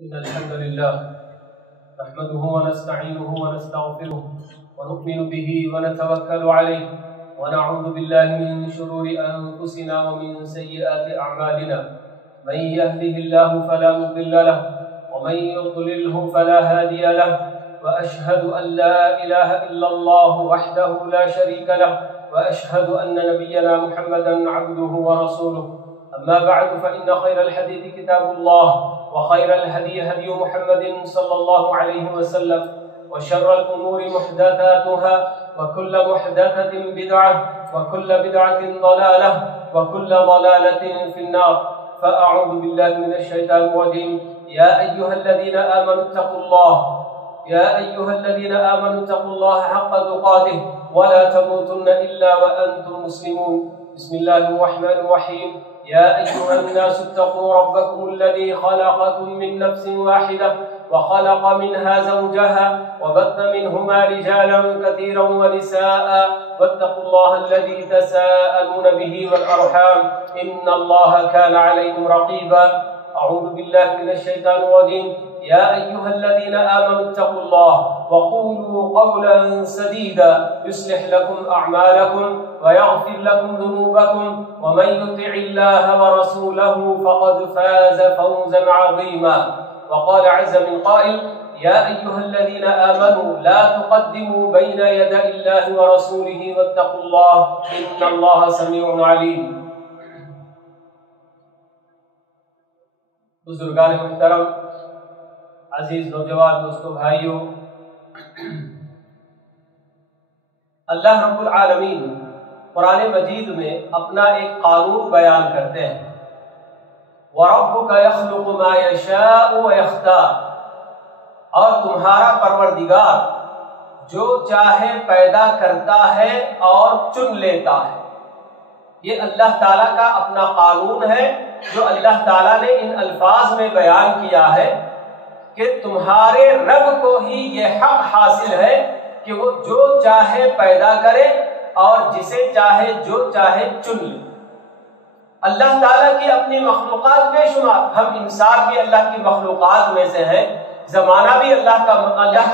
إن الحمد لله نحمده ونستعينه ونستغفره ونؤمن به ونتوكل عليه ونعوذ بالله من شرور أنفسنا ومن سيئات أعمالنا. من يهده الله فلا مضل له ومن يضلله فلا هادي له، وأشهد أن لا إله إلا الله وحده لا شريك له، وأشهد أن نبينا محمدا عبده ورسوله. أما بعد فإن خير الحديث كتاب الله، وخير الهدي هدي محمد صلى الله عليه وسلم، وشر الأمور محدثاتها، وكل محدثة بدعة، وكل بدعة ضلالة، وكل ضلالة في النار. فأعوذ بالله من الشيطان الرجيم. يا أيها الذين آمنوا اتقوا الله اتقوا الله حق تقاته ولا تموتن إلا وأنتم مسلمون. بسم الله الرحمن الرحيم. يا أيها الناس اتقوا ربكم الذي خلقكم من نفس واحدة وخلق منها زوجها وبث منهما رجالا كثيرا ونساء، واتقوا الله الذي تساءلون به والأرحام إن الله كان عليكم رقيبا. أعوذ بالله من الشيطان الرجيم. يا أيها الذين آمنوا اتقوا الله وقولوا قولا سديدا يصلح لكم أعمالكم ويغفر لكم ذنوبكم، ومن يطع الله ورسوله فقد فاز فوزا عظيما. وقال عز من قائل: يا أيها الذين آمنوا لا تقدموا بين يدي الله ورسوله واتقوا الله إن الله سميع عليم. بزرگان محترم، عزیز نوجوان دوستوں، بھائیوں، اللہ رب العالمین قرآن مجید میں اپنا ایک قانون بیان کرتے ہیں: وَرَبُّكَ يَخْلُقُ مَا يَشَاءُ وَيَخْتَارُ، اور تمہارا پروردگار جو چاہے پیدا کرتا ہے اور چن لیتا ہے. یہ اللہ تعالیٰ کا اپنا قانون ہے جو اللہ تعالیٰ نے ان الفاظ میں بیان کیا ہے کہ تمہارے رب کو ہی یہ حق حاصل ہے کہ وہ جو چاہے پیدا کرے اور جسے چاہے جو چاہے چن لے. اللہ تعالیٰ کی اپنی مخلوقات بے شمار، ہم انسان بھی اللہ کی مخلوقات میں سے ہیں، زمانہ بھی اللہ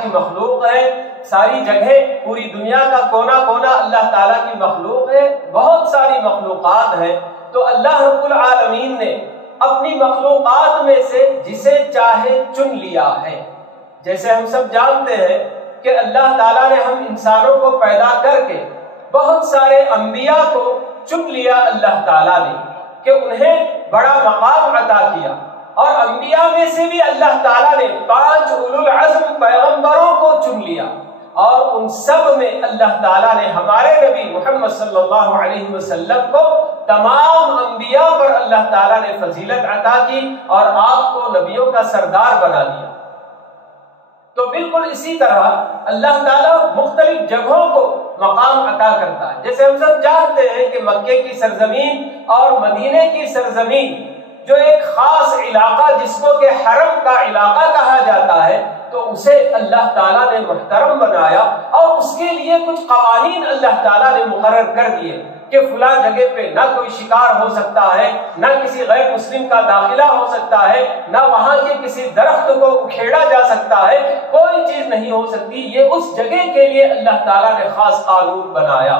کی مخلوق ہے، ساری جگہ پوری دنیا کا کونا کونا اللہ تعالیٰ کی مخلوق ہے، بہت ساری مخلوقات ہیں. تو اللہ رب العالمین نے اپنی مخلوقات میں سے جسے چاہے چن لیا ہے. جیسے ہم سب جانتے ہیں کہ اللہ تعالیٰ نے ہم انسانوں کو پیدا کر کے بہت سارے انبیاء کو چن لیا اللہ تعالیٰ نے کہ انہیں بڑا مقام عطا کیا، اور انبیاء میں سے بھی اللہ تعالیٰ نے 5 اولو العزم پیغمبروں کو چن لیا، اور ان سب میں اللہ تعالیٰ نے ہمارے نبی محمد صلی اللہ علیہ وسلم کو تمام انبیاء پر اللہ تعالیٰ نے فضیلت عطا کی اور آپ کو نبیوں کا سردار بنا دیا. تو بالکل اسی طرح اللہ تعالیٰ مختلف جگہوں کو مقام عطا کرتا ہے. جیسے ہم سب جانتے ہیں کہ مکے کی سرزمین اور مدینے کی سرزمین جو ایک خاص علاقہ جس کو کہ حرم کا علاقہ کہا جاتا ہے، تو اسے اللہ تعالیٰ نے محترم بنایا اور اس کے لیے کچھ قوانین اللہ تعالیٰ نے مقرر کر دیے کہ فلاں جگہ پہ نہ کوئی شکار ہو سکتا ہے، نہ کسی غیر مسلم کا داخلہ ہو سکتا ہے، نہ وہاں کے کسی درخت کو اکھیڑا جا سکتا ہے، کوئی چیز نہیں ہو سکتی. یہ اس جگہ کے لیے اللہ تعالیٰ نے خاص قانون بنایا.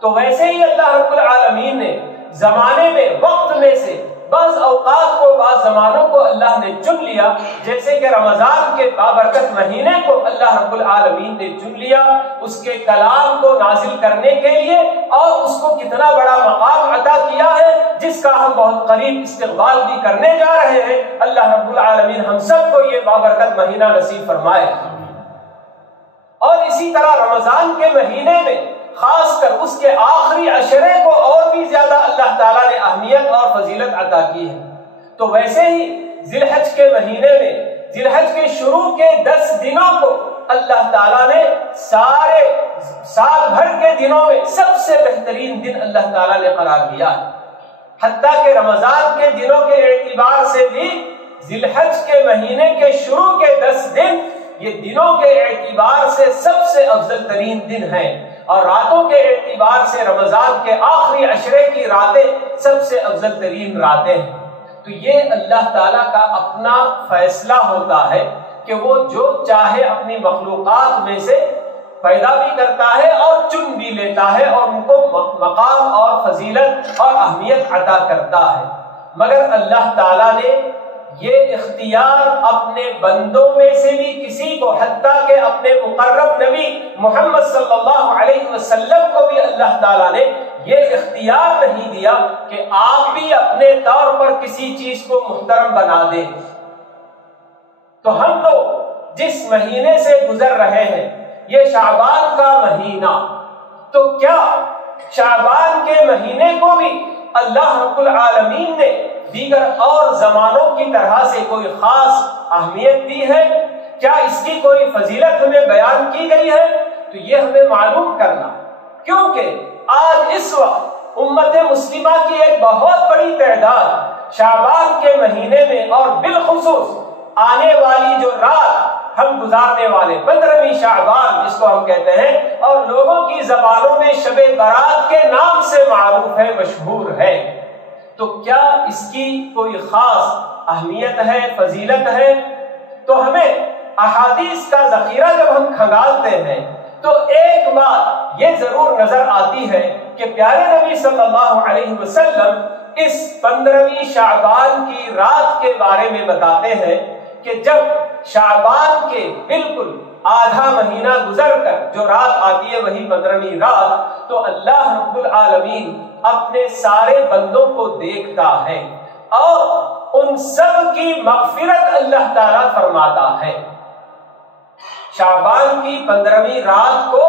تو ویسے ہی اللہ رب العالمین نے زمانے میں، وقت میں سے بعض اوقات کو، بعض زمانوں کو اللہ نے چن لیا. جیسے کہ رمضان کے بابرکت مہینے کو اللہ رب العالمین نے چن لیا اس کے کلام کو نازل کرنے کے لیے، اور اس کو کتنا بڑا مقام عطا کیا ہے جس کا ہم بہت قریب استقبال بھی کرنے جا رہے ہیں. اللہ رب العالمین ہم سب کو یہ بابرکت مہینہ نصیب فرمائے. اور اسی طرح رمضان کے مہینے میں خاص کر اس کے آخری عشرے کو اور بھی زیادہ اللہ تعالیٰ نے اہمیت اور فضیلت عطا کی ہے. تو ویسے ہی ذی الحج کے مہینے میں، ذی الحج کے شروع کے 10 دنوں کو اللہ تعالیٰ نے سارے سال بھر کے دنوں میں سب سے بہترین دن اللہ تعالیٰ نے قرار دیا ہے. حتیٰ کہ رمضان کے دنوں کے اعتبار سے بھی ذی الحج کے مہینے کے شروع کے 10 دن یہ دنوں کے اعتبار سے سب سے افضل ترین دن ہیں، اور راتوں کے اعتبار سے رمضان کے آخری عشرے کی راتیں سب سے افضل ترین راتیں ہیں. تو یہ اللہ تعالیٰ کا اپنا فیصلہ ہوتا ہے کہ وہ جو چاہے اپنی مخلوقات میں سے پیدا بھی کرتا ہے اور چن بھی لیتا ہے اور ان کو مقام اور فضیلت اور اہمیت عطا کرتا ہے، مگر اللہ تعالیٰ نے یہ اختیار اپنے بندوں میں سے بھی کسی کو، حتیٰ کہ اپنے مقرب نبی محمد صلی اللہ علیہ وسلم کو بھی اللہ تعالیٰ نے یہ اختیار نہیں دیا کہ آپ بھی اپنے طور پر کسی چیز کو محترم بنا دیں۔ تو ہم لوگ جس مہینے سے گزر رہے ہیں یہ شعبان کا مہینہ، تو کیا شعبان کے مہینے کو بھی اللہ رب العالمین نے دیگر اور زمانوں کی طرح سے کوئی خاص اہمیت دی ہے؟ کیا اس کی کوئی فضیلت ہمیں بیان کی گئی ہے؟ تو یہ ہمیں معلوم کرنا، کیونکہ آج اس وقت امت مسلمہ کی ایک بہت بڑی تعداد شعبان کے مہینے میں اور بالخصوص آنے والی جو رات ہم گزارنے والے 15ویں شعبان جس کو ہم کہتے ہیں، اور لوگوں کی زبانوں میں شب برات کے نام سے معروف ہے، مشہور ہے، تو کیا اس کی کوئی خاص اہمیت ہے، فضیلت ہے؟ تو ہمیں احادیث کا ذخیرہ جب ہم کھنگالتے ہیں تو ایک بات یہ ضرور نظر آتی ہے کہ پیارے نبی صلی اللہ علیہ وسلم اس 15ویں شعبان کی رات کے بارے میں بتاتے ہیں کہ جب شعبان کے بالکل آدھا مہینہ گزر کر جو رات آتی ہے وہی 15ویں رات، تو اللہ رب العالمین اپنے سارے بندوں کو دیکھتا ہے اور ان سب کی مغفرت اللہ تعالیٰ فرماتا ہے۔ شعبان کی 15ویں رات کو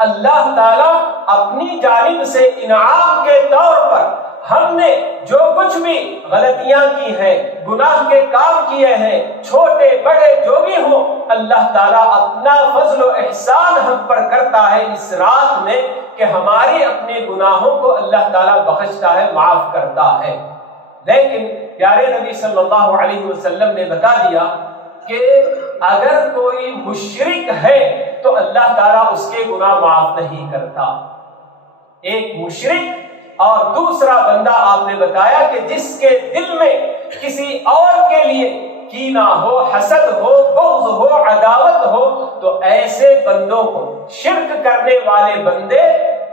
اللہ تعالیٰ اپنی جانب سے انعام کے طور پر ہم نے جو کچھ بھی غلطیاں کی ہیں، گناہ کے کام کیے ہیں، چھوٹے بڑے جو بھی ہوں، اللہ تعالیٰ اپنا فضل و احسان ہم پر کرتا ہے اس رات میں کہ ہمارے اپنے گناہوں کو اللہ تعالیٰ بخشتا ہے، معاف کرتا ہے۔ لیکن پیارے نبی صلی اللہ علیہ وسلم نے بتا دیا کہ اگر کوئی مشرک ہے تو اللہ تعالیٰ اس کے گناہ معاف نہیں کرتا۔ ایک مشرک اور دوسرا بندہ آپ نے بتایا کہ جس کے دل میں کسی اور کے لیے کینہ ہو، حسد ہو، بغض ہو، عداوت ہو، تو ایسے بندوں کو، شرک کرنے والے بندے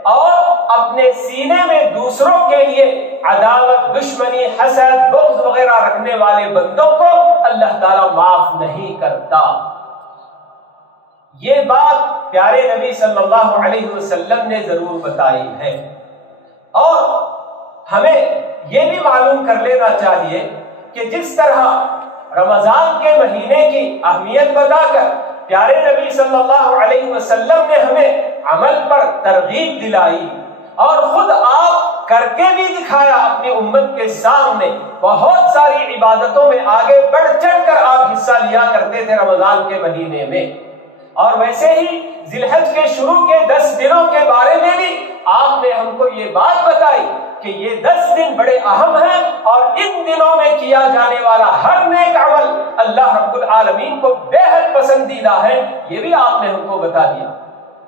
اور اپنے سینے میں دوسروں کے لیے عداوت، دشمنی، حسد، بغض وغیرہ رکھنے والے بندوں کو اللہ تعالیٰ معاف نہیں کرتا۔ یہ بات پیارے نبی صلی اللہ علیہ وسلم نے ضرور بتائی ہے، اور ہمیں یہ بھی معلوم کر لینا چاہیے کہ جس طرح رمضان کے مہینے کی اہمیت بتا کر پیارے نبی صلی اللہ علیہ وسلم نے ہمیں عمل پر ترغیب دلائی اور خود آپ کر کے بھی دکھایا اپنی امت کے سامنے، بہت ساری عبادتوں میں آگے بڑھ چڑھ کر آپ حصہ لیا کرتے تھے رمضان کے مہینے میں، اور ویسے ہی ذی الحج کے شروع کے 10 دنوں کے بارے میں بھی آپ نے ہم کو یہ بات بتائی کہ یہ 10 دن بڑے اہم ہیں اور ان دنوں میں کیا جانے والا ہر نیک عمل اللہ رب العالمین کو بے حد پسندیدہ ہے، یہ بھی آپ نے ہم کو بتا دیا۔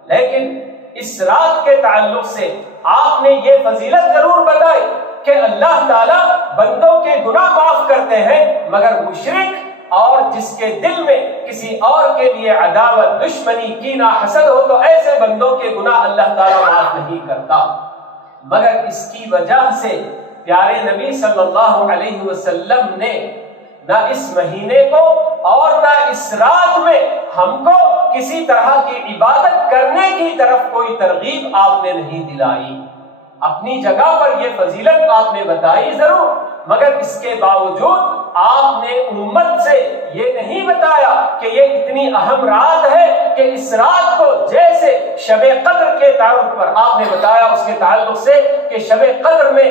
لیکن اس رات کے تعلق سے آپ نے یہ فضیلت ضرور بتائی کہ اللہ تعالیٰ بندوں کے گناہ معاف کرتے ہیں، مگر مشرک اور جس کے دل میں کسی اور کے لیے عداوت، دشمنی، کینہ، حسد ہو، تو ایسے بندوں کے گناہ اللہ تعالیٰ معاف نہیں کرتا۔ مگر اس کی وجہ سے پیارے نبی صلی اللہ علیہ وسلم نے نہ اس مہینے کو اور نہ اس رات میں ہم کو کسی طرح کی عبادت کرنے کی طرف کوئی ترغیب آپ نے نہیں دلائی۔ اپنی جگہ پر یہ فضیلت آپ نے بتائی ضرور، مگر اس کے باوجود آپ نے امت سے یہ نہیں بتایا کہ یہ اتنی اہم رات ہے کہ اس رات کو جیسے شب قدر کے تعارف پر آپ نے بتایا اس کے تعلق سے کہ شب قدر میں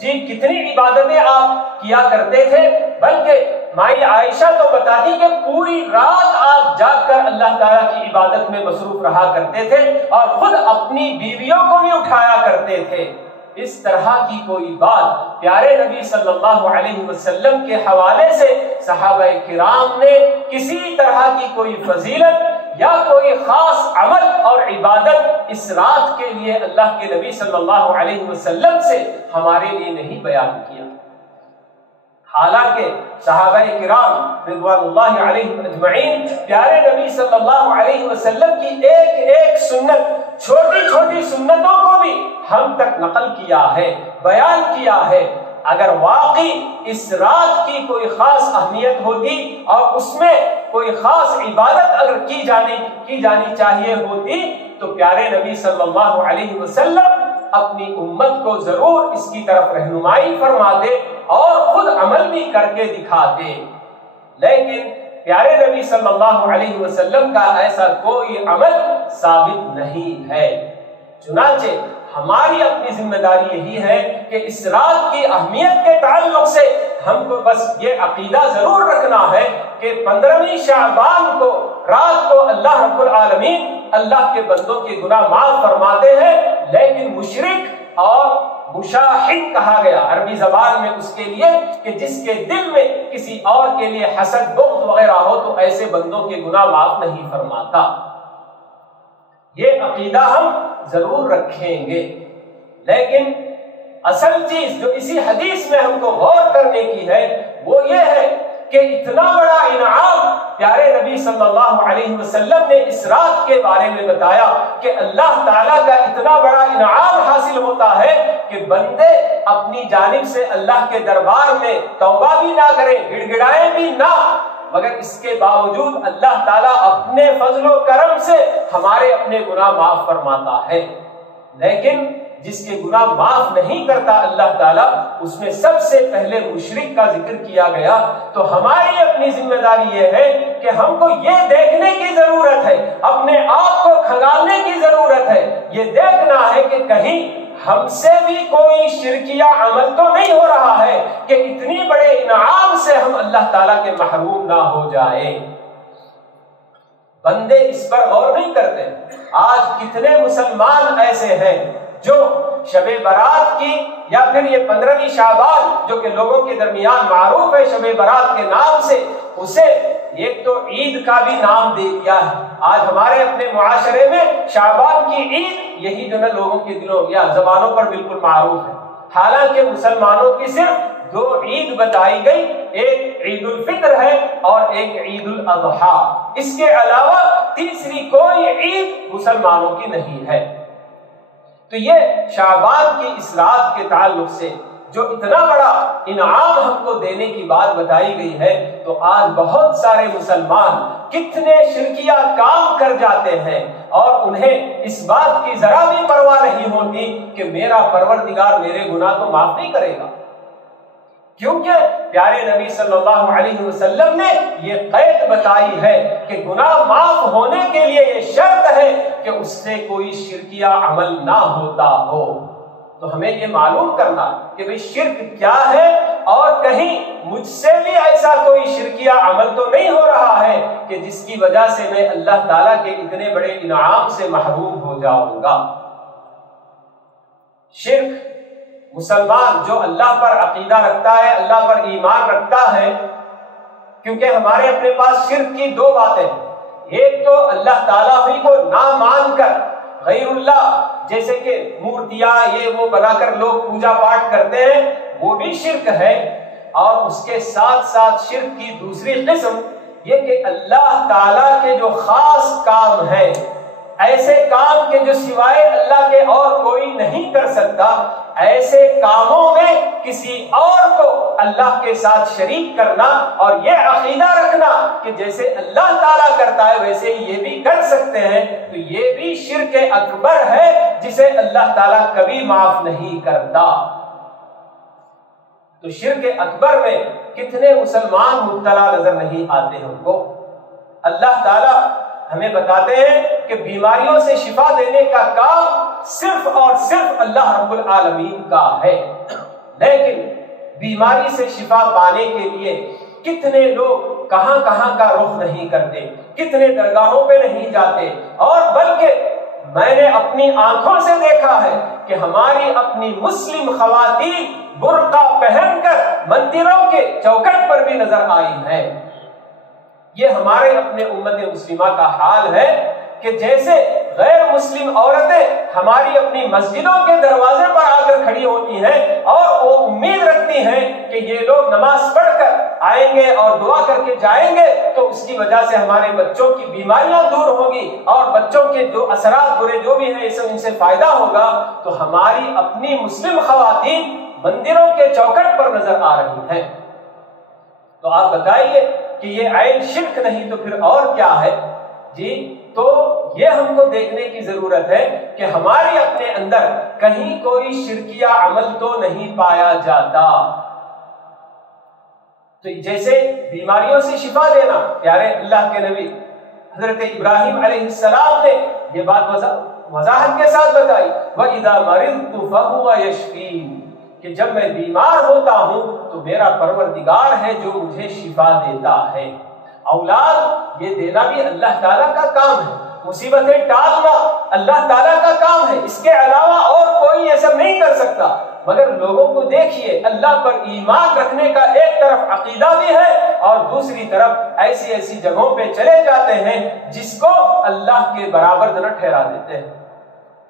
جی کتنی عبادتیں آپ کیا کرتے تھے، بلکہ مائی عائشہ تو بتاتی کہ پوری رات آپ جاگ کر اللہ تعالیٰ کی عبادت میں مصروف رہا کرتے تھے اور خود اپنی بیویوں کو بھی اٹھایا کرتے تھے۔ اس طرح کی کوئی بات پیارے نبی صلی اللہ علیہ وسلم کے حوالے سے صحابہ کرام نے کسی طرح کی کوئی فضیلت یا کوئی خاص عمل اور عبادت اس رات کے لیے اللہ کے نبی صلی اللہ علیہ وسلم سے ہمارے لیے نہیں بیان کیا۔ حالانکہ صحابہ کرام رضوان اللہ علیہم اجمعین پیارے نبی صلی اللہ علیہ وسلم کی ایک ایک سنت، چھوٹی چھوٹی سنتوں کو بھی ہم تک نقل کیا ہے، بیان کیا ہے۔ اگر واقعی اس رات کی کوئی خاص اہمیت ہوتی اور اس میں کوئی خاص عبادت اگر کی جانی چاہیے ہوتی تو پیارے نبی صلی اللہ علیہ وسلم اپنی امت کو ضرور اس کی طرف رہنمائی فرماتے اور خود عمل بھی کر کے دکھاتے، لیکن پیارے نبی صلی اللہ علیہ وسلم کا ایسا کوئی عمل ثابت نہیں ہے۔ چنانچہ ہماری اپنی ذمہ داری یہی ہے کہ اس رات کی اہمیت کے تعلق سے ہم کو بس یہ عقیدہ ضرور رکھنا ہے کہ 15ویں شعبان کو رات کو اللہ رب العالمین اللہ کے بندوں کے گناہ معاف فرماتے ہیں، لیکن مشرک اور مشاہد کہا گیا عربی زبان میں اس کے لیے کہ جس کے دل میں کسی اور کے لیے حسد بغض وغیرہ ہو تو ایسے بندوں کے گناہ معاف نہیں فرماتا۔ یہ عقیدہ ہم ضرور رکھیں گے، لیکن اصل چیز جو اسی حدیث میں ہم کو غور کرنے کی ہے وہ یہ ہے کہ اتنا بڑا انعام پیارے نبی صلی اللہ علیہ وسلم نے اس رات کے بارے میں بتایا کہ اللہ تعالیٰ کا اتنا بڑا انعام حاصل ہوتا ہے کہ بندے اپنی جانب سے اللہ کے دربار میں توبہ بھی نہ کریں، گڑ گڑائیں بھی نہ، مگر اس کے باوجود اللہ تعالیٰ اپنے فضل و کرم سے ہمارے اپنے گناہ معاف فرماتا ہے۔ لیکن جس کے گناہ معاف نہیں کرتا اللہ تعالیٰ، اس میں سب سے پہلے مشرک کا ذکر کیا گیا۔ تو ہماری اپنی ذمہ داری یہ ہے کہ ہم کو یہ دیکھنے کی ضرورت ہے، اپنے آپ کو کھنگالنے کی ضرورت ہے، یہ دیکھنا ہے کہ کہیں ہم سے بھی کوئی شرکیہ عمل تو نہیں ہو رہا ہے کہ اتنی بڑے انعام سے ہم اللہ تعالیٰ کے محروم نہ ہو جائیں۔ بندے اس پر غور نہیں کرتے۔ آج کتنے مسلمان ایسے ہیں جو شب برات کی یا پھر یہ 15ویں شعبان جو کہ لوگوں کے درمیان معروف ہے شب برات کے نام سے، اسے ایک تو عید کا بھی نام دے دیا ہے۔ آج ہمارے اپنے معاشرے میں شعبان کی عید یہی جو نا لوگوں کے دلوں یا زبانوں پر بالکل معروف ہے، حالانکہ مسلمانوں کی صرف 2 عید بتائی گئی، ایک عید الفطر ہے اور ایک عید الاضحیٰ، اس کے علاوہ تیسری کوئی عید مسلمانوں کی نہیں ہے۔ تو یہ شعبان کی اس رات کے تعلق سے جو اتنا بڑا انعام ہم کو دینے کی بات بتائی گئی ہے، تو آج بہت سارے مسلمان کتنے شرکیہ کام کر جاتے ہیں اور انہیں اس بات کی ذرا بھی پرواہ نہیں ہوتی کہ میرا پروردگار میرے گناہ کو معاف نہیں کرے گا، کیونکہ پیارے نبی صلی اللہ علیہ وسلم نے یہ قید بتائی ہے کہ گناہ معاف ہونے کے لیے یہ شرط ہے کہ اس سے کوئی شرکیہ عمل نہ ہوتا ہو۔ تو ہمیں یہ معلوم کرنا کہ بھئی شرک کیا ہے اور کہیں مجھ سے بھی ایسا کوئی شرکیہ عمل تو نہیں ہو رہا ہے کہ جس کی وجہ سے میں اللہ تعالیٰ کے اتنے بڑے انعام سے محروم ہو جاؤں گا۔ شرک مسلمان جو اللہ پر عقیدہ رکھتا ہے، اللہ پر ایمان رکھتا ہے، کیونکہ ہمارے اپنے پاس شرک کی 2 باتیں ہیں، ایک تو اللہ تعالیٰ ہی کو نہ مان کر غیر اللہ جیسے کہ مورتیاں یہ وہ بنا کر لوگ پوجا پاٹ کرتے ہیں، وہ بھی شرک ہے، اور اس کے ساتھ ساتھ شرک کی دوسری قسم یہ کہ اللہ تعالیٰ کے جو خاص کام ہیں، ایسے کام کے جو سوائے اللہ کے اور کوئی نہیں کر سکتا، ایسے کاموں میں کسی اور کو اللہ کے ساتھ شریک کرنا اور یہ عقیدہ رکھنا کہ جیسے اللہ تعالیٰ کرتا ہے ویسے ہی یہ بھی کر سکتے ہیں، تو یہ بھی شرک اکبر ہے جسے اللہ تعالیٰ کبھی معاف نہیں کرتا۔ تو شرک اکبر میں کتنے مسلمان مبتلا نظر نہیں آتے ہم کو۔ اللہ تعالیٰ ہمیں بتاتے ہیں کہ بیماریوں سے شفا دینے کا کام صرف اور صرف اللہ رب العالمین کا ہے، لیکن بیماری سے شفا پانے کے لیے کتنے لوگ کہاں کہاں کا رخ نہیں کرتے، کتنے درگاہوں پہ نہیں جاتے، اور بلکہ میں نے اپنی آنکھوں سے دیکھا ہے کہ ہماری اپنی مسلم خواتین برقع پہن کر مندروں کے چوکٹ پر بھی نظر آئی ہیں۔ یہ ہمارے اپنے امت مسلمہ کا حال ہے کہ جیسے غیر مسلم عورتیں ہماری اپنی مسجدوں کے دروازے پر آ کر کھڑی ہوتی ہیں اور وہ امید رکھتی ہیں کہ یہ لوگ نماز پڑھ کر آئیں گے اور دعا کر کے جائیں گے تو اس کی وجہ سے ہمارے بچوں کی بیماریاں دور ہوں گی اور بچوں کے جو اثرات برے جو بھی ہیں ان سے فائدہ ہوگا، تو ہماری اپنی مسلم خواتین مندروں کے چوکٹ پر نظر آ رہی ہیں۔ تو آپ بتائیے کہ یہ عین شرک نہیں تو پھر اور کیا ہے؟ جی تو یہ ہم کو دیکھنے کی ضرورت ہے کہ ہمارے اپنے اندر کہیں کوئی شرکیہ عمل تو نہیں پایا جاتا۔ تو جیسے بیماریوں سے شفا دینا، پیارے اللہ کے نبی حضرت ابراہیم علیہ السلام نے یہ بات وضاحت کے ساتھ بتائی، وَإِذَا مَرِضْتُ فَهُوَ يَشْفِينِ، کہ جب میں بیمار ہوتا ہوں تو میرا پروردگار ہے جو مجھے شفا دیتا ہے۔ اولاد یہ دینا بھی اللہ تعالیٰ کا کام ہے، مصیبتیں ٹالنا اللہ تعالیٰ کا کام ہے، اس کے علاوہ اور کوئی ایسا نہیں کر سکتا۔ مگر لوگوں کو دیکھیے اللہ پر ایمان رکھنے کا ایک طرف عقیدہ بھی ہے اور دوسری طرف ایسی ایسی جگہوں پہ چلے جاتے ہیں جس کو اللہ کے برابر نہ ٹھہرا دیتے ہیں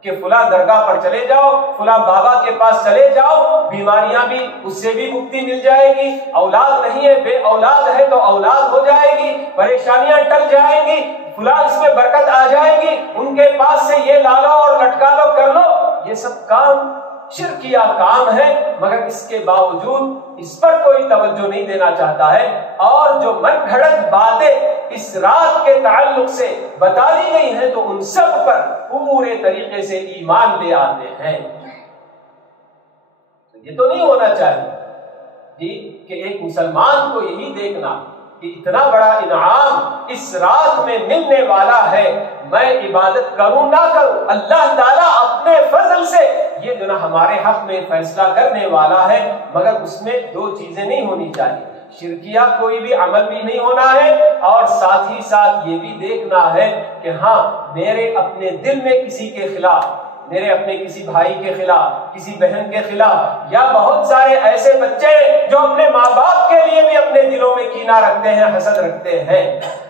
کہ فلاں درگاہ پر چلے جاؤ، فلاں بابا کے پاس چلے جاؤ، بیماریاں بھی اس سے بھی مکتی مل جائے گی، اولاد نہیں ہے بے اولاد ہے تو اولاد ہو جائے گی، پریشانیاں ٹل جائیں گی، فلاں اس میں برکت آ جائے گی، ان کے پاس سے یہ لا لو اور لٹکا لو کر لو۔ یہ سب کام شرکیہ کام ہے، مگر اس کے باوجود اس پر کوئی توجہ نہیں دینا چاہتا ہے، اور جو من گھڑت باتیں اس رات کے تعلق سے بتا دی گئی ہیں تو ان سب پر پورے طریقے سے ایمان لے آتے ہیں۔ یہ تو نہیں ہونا چاہیے جی کہ ایک مسلمان کو یہی دیکھنا کہ اتنا بڑا انعام اس رات میں ملنے والا ہے، میں عبادت کروں نہ کروں، اللہ تعالیٰ اپنے فضل سے یہ جو ہمارے حق میں فیصلہ کرنے والا ہے، مگر اس میں دو چیزیں نہیں ہونی چاہیے، شرکیہ کوئی بھی عمل بھی نہیں ہونا ہے، اور ساتھ ہی ساتھ یہ بھی دیکھنا ہے کہ ہاں میرے اپنے دل میں کسی کے خلاف، میرے اپنے کسی بھائی کے خلاف، کسی بہن کے خلاف، یا بہت سارے ایسے بچے جو اپنے ماں باپ کے لیے بھی اپنے دلوں میں کینہ رکھتے ہیں، حسد رکھتے ہیں،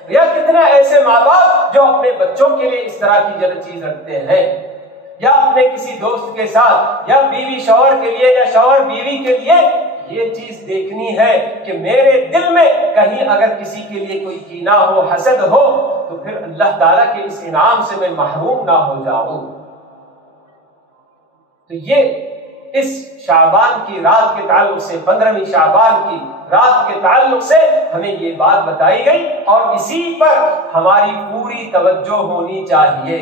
یا کتنے ایسے ماں باپ جو اپنے بچوں کے لیے اس طرح کی جلد چیز رکھتے ہیں، یا اپنے کسی دوست کے ساتھ، یا بیوی شوہر کے لیے یا شوہر بیوی کے لیے یہ چیز دیکھنی ہے کہ میرے دل میں کہیں اگر کسی کے لیے کوئی کینہ ہو، حسد ہو، تو پھر اللہ تعالیٰ کے اس انعام سے میں محروم نہ ہو جاؤں۔ تو یہ اس شعبان کی رات کے تعلق سے، 15ویں شعبان کی رات کے تعلق سے ہمیں یہ بات بتائی گئی، اور اسی پر ہماری پوری توجہ ہونی چاہیے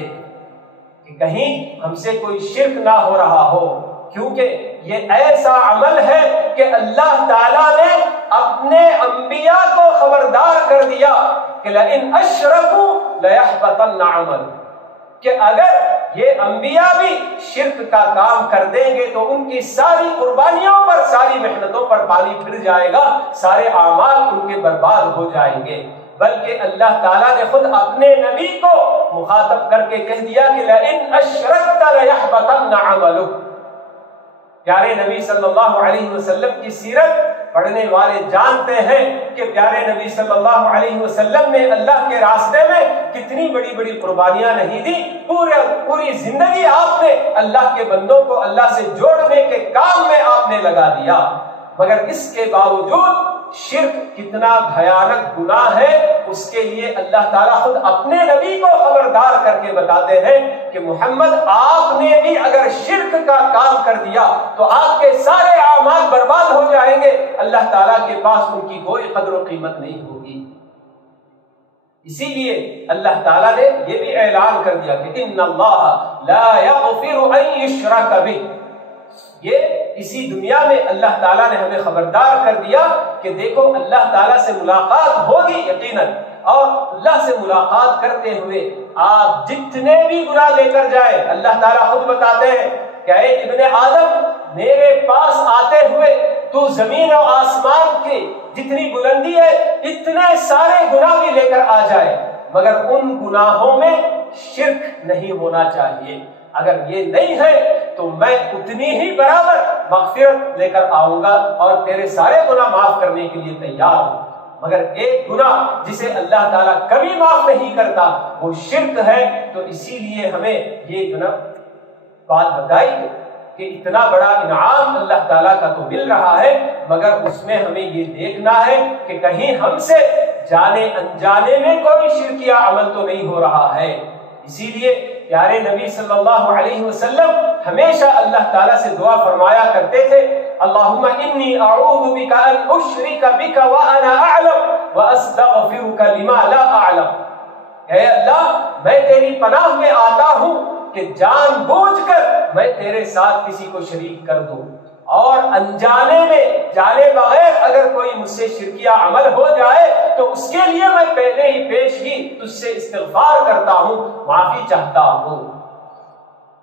کہ کہیں ہم سے کوئی شرک نہ ہو رہا ہو، کیونکہ یہ ایسا عمل ہے کہ اللہ تعالیٰ نے اپنے انبیاء کو خبردار کر دیا کہ لئن اشرکوا لیحبطن عملہم، کہ اگر یہ انبیاء بھی شرک کا کام کر دیں گے تو ان کی ساری قربانیوں پر، ساری محنتوں پر پانی پھر جائے گا، سارے اعمال ان کے برباد ہو جائیں گے۔ بلکہ اللہ تعالیٰ نے خود اپنے نبی کو مخاطب کر کے کہہ دیا کہ لئن اشرکت لیحبطن عملک۔ پیارے نبی صلی اللہ علیہ وسلم کی سیرت پڑھنے والے جانتے ہیں کہ پیارے نبی صلی اللہ علیہ وسلم نے اللہ کے راستے میں کتنی بڑی بڑی قربانیاں نہیں دی، پوری زندگی آپ نے اللہ کے بندوں کو اللہ سے جوڑنے کے کام میں آپ نے لگا دیا، مگر اس کے باوجود شرک کتنا بھیانک گناہ ہے اس کے لیے اللہ تعالیٰ خود اپنے نبی کو خبردار کر کے بتاتے ہیں کہ محمد آپ نے بھی اگر شرک کا کام کر دیا تو آپ کے سارے اعمال برباد ہو جائیں گے، اللہ تعالیٰ کے پاس ان کی کوئی قدر و قیمت نہیں ہوگی۔ اسی لیے اللہ تعالیٰ نے یہ بھی اعلان کر دیا کہ ان اللہ لا یغفر ان یشرک بہ، یہ اسی دنیا میں اللہ تعالیٰ نے ہمیں خبردار کر دیا کہ دیکھو اللہ تعالیٰ سے ملاقات ہوگی یقیناً، اور اللہ سے ملاقات کرتے ہوئے آپ جتنے بھی گناہ لے کر جائیں، اللہ تعالیٰ خود بتاتے ہیں کہ اے ابن آدم میرے پاس آتے ہوئے تو زمین و آسمان کی جتنی بلندی ہے اتنے سارے گناہ بھی لے کر آ جائے، مگر ان گناہوں میں شرک نہیں ہونا چاہیے۔ اگر یہ نہیں ہے تو میں اتنی ہی برابر مغفرت لے کر آؤں گا اور تیرے سارے گناہ معاف کرنے کے لیے تیار ہوں۔ مگر ایک گناہ جسے اللہ تعالیٰ کبھی معاف نہیں کرتا وہ شرک ہے. تو اسی لیے ہمیں یہ بات بتائی کہ اتنا بڑا انعام اللہ تعالیٰ کا تو مل رہا ہے، مگر اس میں ہمیں یہ دیکھنا ہے کہ کہیں ہم سے جانے انجانے میں کوئی شرکیہ عمل تو نہیں ہو رہا ہے. اسی لیے پیارے نبی صلی اللہ علیہ وسلم ہمیشہ اللہ تعالیٰ سے دعا فرمایا کرتے تھے، اللہم انی اعوذ بک ان اشرک بک وانا اعلم واستغفرک لما لا اعلم. اے اللہ میں تیری پناہ میں آتا ہوں کہ جان بوجھ کر میں تیرے ساتھ کسی کو شریک کر دوں، اور انجانے میں جانے بغیر اگر کوئی مجھ سے شرکیہ عمل ہو جائے تو اس کے لیے میں پہلے ہی پیشگی تجھ سے استغفار کرتا ہوں، معافی چاہتا ہوں.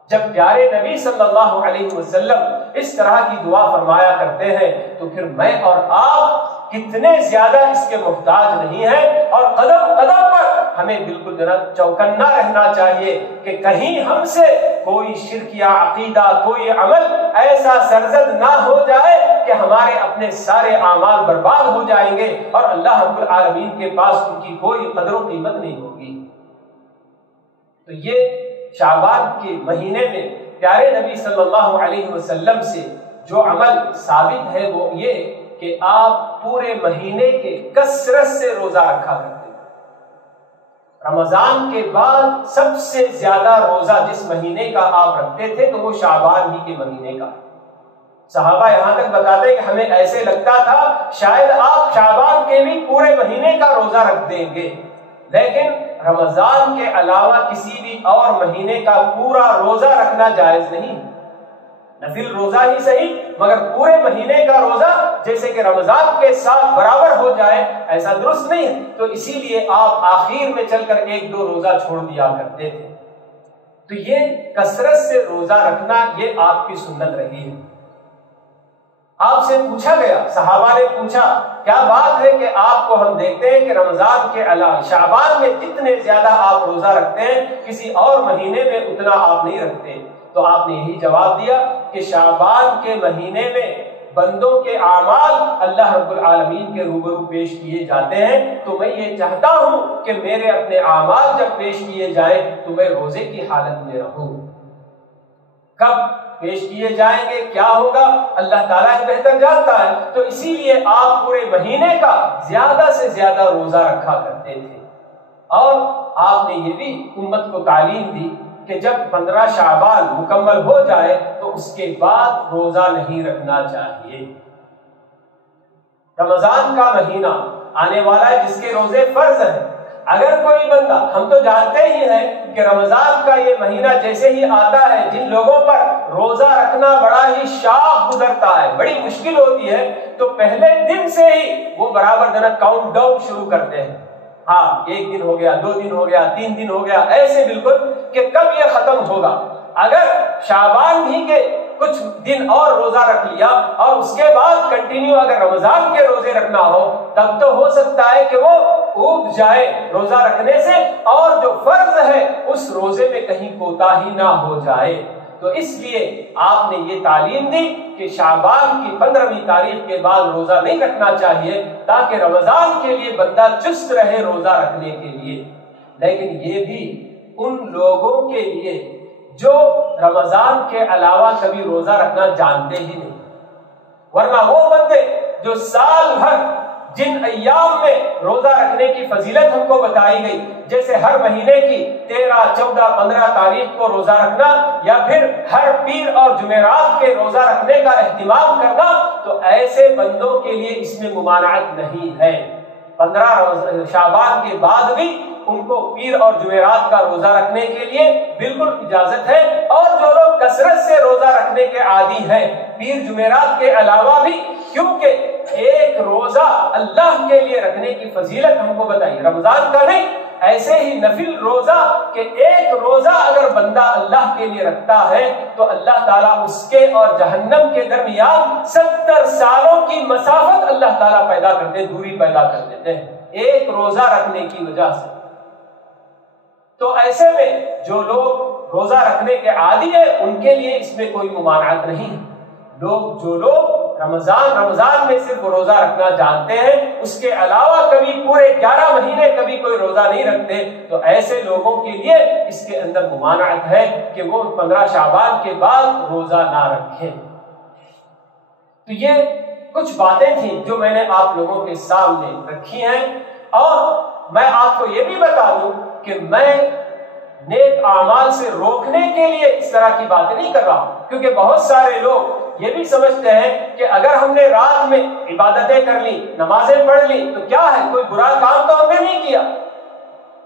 جب پیارے نبی صلی اللہ علیہ وسلم اس طرح کی دعا فرمایا کرتے ہیں تو پھر میں اور آپ کتنے زیادہ اس کے محتاج نہیں ہیں. اور قدم قدم پر ہمیں بالکل چوکنا رہنا چاہیے کہ کہیں ہم سے کوئی شرک یا عقیدہ کوئی عمل ایسا سرزد نہ ہو جائے کہ ہمارے اپنے سارے اعمال برباد ہو جائیں گے اور اللہ رب العالمین کے پاس ان کی کوئی قدر و قیمت نہیں ہوگی. تو یہ شعبان کے مہینے میں پیارے نبی صلی اللہ علیہ وسلم سے جو عمل ثابت ہے وہ یہ کہ آپ پورے مہینے کے کثرت سے روزہ رکھا کرتے ہیں. رمضان کے بعد سب سے زیادہ روزہ جس مہینے کا آپ رکھتے تھے تو وہ شعبان ہی کے مہینے کا. صحابہ یہاں تک بتاتے کہ ہمیں ایسے لگتا تھا شاید آپ شعبان کے بھی پورے مہینے کا روزہ رکھ دیں گے، لیکن رمضان کے علاوہ کسی بھی اور مہینے کا پورا روزہ رکھنا جائز نہیں. نفل روزہ ہی صحیح مگر پورے مہینے کا روزہ جیسے کہ رمضان کے ساتھ برابر ہو جائے ایسا درست نہیں ہے. تو اسی لیے آپ آخر میں چل کر ایک دو روزہ چھوڑ دیا کرتے تھے. تو یہ کثرت سے روزہ رکھنا یہ آپ کی سنت رہی ہے. آپ سے پوچھا گیا، صحابہ نے پوچھا کیا بات ہے کہ آپ کو ہم دیکھتے ہیں کہ رمضان کے علاوہ شعبان میں جتنے زیادہ آپ روزہ رکھتے ہیں کسی اور مہینے میں اتنا آپ نہیں رکھتے. تو آپ نے یہی جواب دیا کہ شعبان کے مہینے میں بندوں کے اعمال اللہ رب العالمین کے روبرو پیش کیے جاتے ہیں. تو میں یہ چاہتا ہوں کہ میرے اپنے اعمال جب پیش کیے جائیں تو میں روزے کی حالت میں رہوں. کب پیش کیے جائیں گے کیا ہوگا اللہ تعالیٰ ہی بہتر جانتا ہے. تو اسی لیے آپ پورے مہینے کا زیادہ سے زیادہ روزہ رکھا کرتے تھے. اور آپ نے یہ بھی امت کو تعلیم دی کہ جب 15 شعبان مکمل ہو جائے تو اس کے بعد روزہ نہیں رکھنا چاہیے. رمضان کا مہینہ آنے والا ہے جس کے روزے فرض ہیں. اگر کوئی بندہ، ہم تو جانتے ہی ہیں کہ رمضان کا یہ مہینہ جیسے ہی آتا ہے جن لوگوں پر روزہ رکھنا بڑا ہی شاق گزرتا ہے، بڑی مشکل ہوتی ہے، تو پہلے دن سے ہی وہ برابر کاؤنٹ ڈاؤن شروع کرتے ہیں. ہاں 1 دن ہو گیا، 2 دن ہو گیا، 3 دن ہو گیا، ایسے بالکل کہ کب یہ ختم ہوگا. اگر شعبان بھی کے کچھ دن اور روزہ رکھ لیا اور اس کے بعد کنٹینیو اگر رمضان کے روزے رکھنا ہو تب تو ہو سکتا ہے کہ وہ اوب جائے روزہ رکھنے سے اور جو فرض ہے اس روزے میں کہیں کوتاہی نہ ہو جائے. تو اس لیے آپ نے یہ تعلیم دی کہ شعبان کی 15ویں تاریخ کے بعد روزہ نہیں رکھنا چاہیے تاکہ رمضان کے لیے بندہ چست رہے روزہ رکھنے کے لیے. لیکن یہ بھی ان لوگوں کے لیے جو رمضان کے علاوہ کبھی روزہ رکھنا جانتے ہی نہیں. ورنہ وہ بندے جو سال بھر جن ایام میں روزہ رکھنے کی فضیلت ہم کو بتائی گئی، جیسے ہر مہینے کی 13، 14، 15 تاریخ کو روزہ رکھنا یا پھر ہر پیر اور جمعرات کے روزہ رکھنے کا اہتمام کرنا، تو ایسے بندوں کے لیے اس میں ممانعت نہیں ہے. 15 شعبان کے بعد بھی ان کو پیر اور جمعرات کا روزہ رکھنے کے لیے بالکل اجازت ہے. اور جو لوگ کثرت سے روزہ رکھنے کے عادی ہیں پیر جمعرات کے علاوہ بھی، کیونکہ ایک روزہ اللہ کے لیے رکھنے کی فضیلت ہم کو بتائی، رمضان کا نہیں، ایسے ہی نفل روزہ کہ ایک روزہ اگر بندہ اللہ کے لیے رکھتا ہے تو اللہ تعالیٰ اس کے اور جہنم کے درمیان 70 سالوں کی مسافت اللہ تعالیٰ پیدا کرتے، دوری پیدا کر دیتے ہیں ایک روزہ رکھنے کی وجہ سے. تو ایسے میں جو لوگ روزہ رکھنے کے عادی ہیں ان کے لیے اس میں کوئی ممانعت نہیں ہے. جو لوگ رمضان میں صرف روزہ رکھنا جانتے ہیں، اس کے علاوہ کبھی پورے 11 مہینے کبھی کوئی روزہ نہیں رکھتے، تو ایسے لوگوں کے لیے اس کے اندر ممانعت ہے کہ وہ 15 شعبان کے بعد روزہ نہ رکھیں۔ تو یہ کچھ باتیں تھیں جو میں نے آپ لوگوں کے سامنے رکھی ہیں، اور میں آپ کو یہ بھی بتا دوں کہ میں نیک اعمال سے روکنے کے لیے اس طرح کی باتیں نہیں کر رہا ہوں، کیونکہ بہت سارے لوگ یہ بھی سمجھتے ہیں کہ اگر ہم نے رات میں عبادتیں کر لی، نمازیں پڑھ لی تو کیا ہے، کوئی برا کام تو ہم نے نہیں کیا۔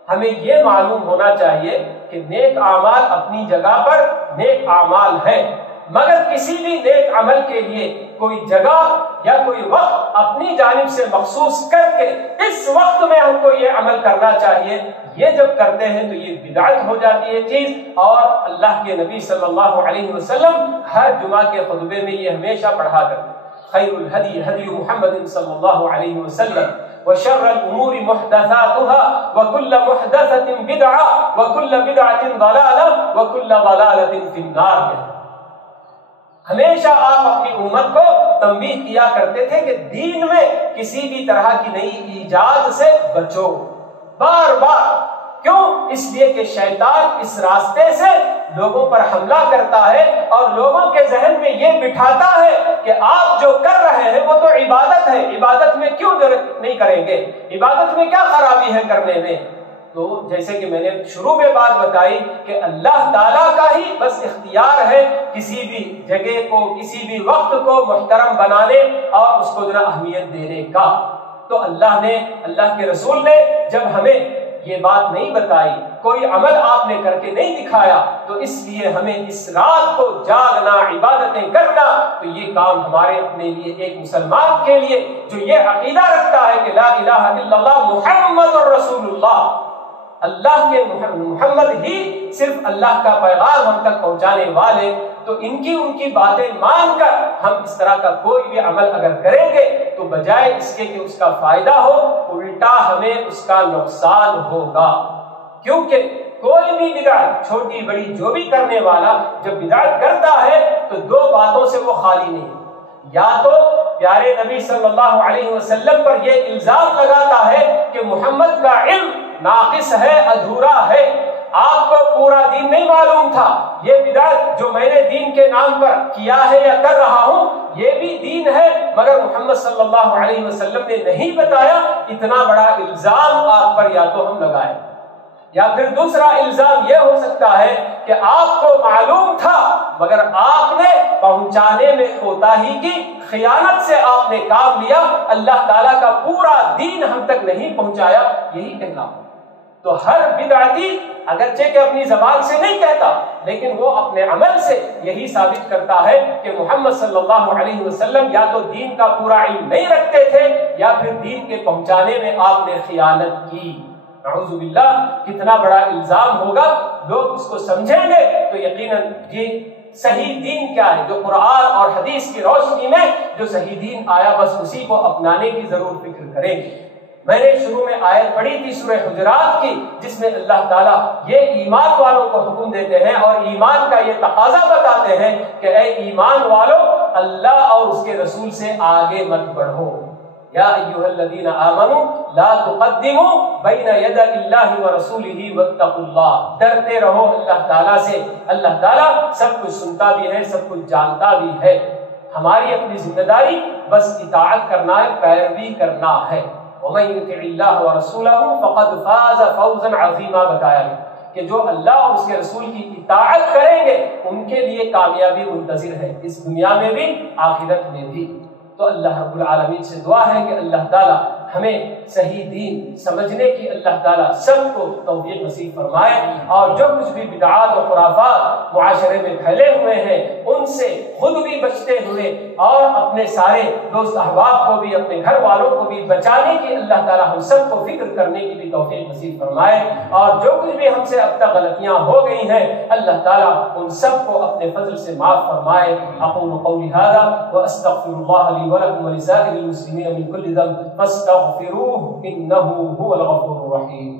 ہمیں یہ معلوم ہونا چاہیے کہ نیک اعمال اپنی جگہ پر نیک اعمال ہیں، مگر کسی بھی نیک عمل کے لیے کوئی جگہ یا کوئی وقت اپنی جانب سے مخصوص کر کے اس وقت میں ہم کو یہ عمل کرنا چاہیے، یہ جب کرتے ہیں تو یہ بدعت ہو جاتی ہے چیز۔ اور اللہ کے نبی صلی اللہ علیہ وسلم ہر جمعہ کے خطبے میں یہ ہمیشہ پڑھا کرتے ہیں، خیر الہدی ہدی محمد صلی اللہ علیہ وسلم وشر الامور محدثاتها وكل محدثة بدعة وكل بدعة ضلالة وكل ضلالة في النار۔ ہمیشہ آپ اپنی امت کو تنبیہ کیا کرتے تھے کہ دین میں کسی بھی طرح کی نئی ایجاد سے بچو، بار بار۔ کیوں؟ اس لیے کہ شیطان اس راستے سے لوگوں پر حملہ کرتا ہے اور لوگوں کے ذہن میں یہ بٹھاتا ہے کہ آپ جو کر رہے ہیں وہ تو عبادت ہے، عبادت میں کیوں نہیں کریں گے، عبادت میں کیا خرابی ہے کرنے میں۔ تو جیسے کہ میں نے شروع میں بات بتائی کہ اللہ تعالیٰ کا ہی بس اختیار ہے کسی بھی جگہ کو، کسی بھی وقت کو محترم بنانے اور اس کو اہمیت دینے کا۔ تو اللہ کے رسول نے جب ہمیں یہ بات نہیں بتائی، کوئی عمل آپ نے کر کے نہیں دکھایا، تو اس لیے ہمیں اس رات کو جاگنا، عبادتیں کرنا، تو یہ کام ہمارے اپنے لیے، ایک مسلمان کے لیے جو یہ عقیدہ رکھتا ہے کہ لا الہ الا اللہ محمد الرسول اللہ، اللہ کے محمد ہی صرف اللہ کا پیغام ہم تک پہنچانے والے، تو ان کی باتیں مان کر ہم اس طرح کا کوئی بھی عمل اگر کریں گے تو بجائے اس کے کہ اس کا فائدہ ہو، الٹا ہمیں اس کا نقصان ہوگا۔ کیونکہ کوئی بھی بدعت چھوٹی بڑی جو بھی کرنے والا جب بدعت کرتا ہے تو دو باتوں سے وہ خالی نہیں، یا تو پیارے نبی صلی اللہ علیہ وسلم پر یہ الزام لگاتا ہے کہ محمد کا علم ناقص ہے، ادھورا ہے، آپ کو پورا دین نہیں معلوم تھا، یہ بدعت جو میں نے دین کے نام پر کیا ہے یا کر رہا ہوں یہ بھی دین ہے، مگر محمد صلی اللہ علیہ وسلم نے نہیں بتایا۔ اتنا بڑا الزام آپ پر یا تو ہم لگائیں، یا پھر دوسرا الزام یہ ہو سکتا ہے کہ آپ کو معلوم تھا مگر آپ نے پہنچانے میں کوتاہی کی، خیانت سے آپ نے کام لیا، اللہ تعالیٰ کا پورا دین ہم تک نہیں پہنچایا، یہی کہنا ہو۔ تو ہر بدعتی اگرچہ کہ اپنی زبان سے نہیں کہتا لیکن وہ اپنے عمل سے یہی ثابت کرتا ہے کہ محمد صلی اللہ علیہ وسلم یا تو دین کا پورا علم نہیں رکھتے تھے یا پھر دین کے پہنچانے میں آپ نے خیانت کی۔ نعوذ باللہ، کتنا بڑا الزام ہوگا، لوگ اس کو سمجھیں گے تو یقیناً یہ صحیح دین کیا ہے، جو قرآن اور حدیث کی روشنی میں جو صحیح دین آیا بس اسی کو اپنانے کی ضرور فکر کریں گے۔ میں نے شروع میں آیت پڑھی تھی سورہ حجرات کی، جس میں اللہ تعالیٰ یہ ایمان والوں کو حکم دیتے ہیں اور ایمان کا یہ تقاضا بتاتے ہیں کہ اے ایمان والو، اللہ اور اس کے رسول سے آگے مت بڑھو۔ یا ایھا الذین آمنوا لا تقدموا بین یدی اللہ ورسولہ واتقوا اللہ، ڈرتے رہو اللہ تعالیٰ سے، اللہ تعالیٰ سب کچھ سنتا بھی ہے، سب کچھ جانتا بھی ہے، ہماری اپنی ذمہ داری بس اطاعت کرنا ہے، پیروی کرنا ہے۔ وَمَن يُطِعِ اللَّهَ وَرَسُولَهُ فَقَدْ فَازَ فَوْزًا عَظِيمًا، بتایا گیا کہ جو اللہ اور اس کے رسول کی اطاعت کریں گے ان کے لیے کامیابی منتظر ہے، اس دنیا میں بھی آخرت میں بھی۔ تو اللہ رب العالمین سے دعا ہے کہ اللہ تعالیٰ ہمیں صحیح دین سمجھنے کی اللہ تعالیٰ سب کو توفیق نصیب فرمائے، اور جو کچھ بھی بدعات و خرافات معاشرے میں پھیلے ہوئے ہیں ان سے خود بھی بچتے ہوئے اور اپنے سارے دوست احباب کو بھی، اپنے گھر والوں کو بھی بچانے کی اللہ تعالیٰ ہم سب کو فکر کرنے کی بھی توفیق نصیب فرمائے، اور جو کچھ بھی ہم سے اب تک غلطیاں ہو گئی ہیں اللہ تعالیٰ ان سب کو اپنے فضل سے معاف فرمائے۔ اقول قولی ھذا واستغفر اللہ لی ولکم ولسائر المسلمین من کل ذنب فاستغفروه انه هو الغفور الرحیم۔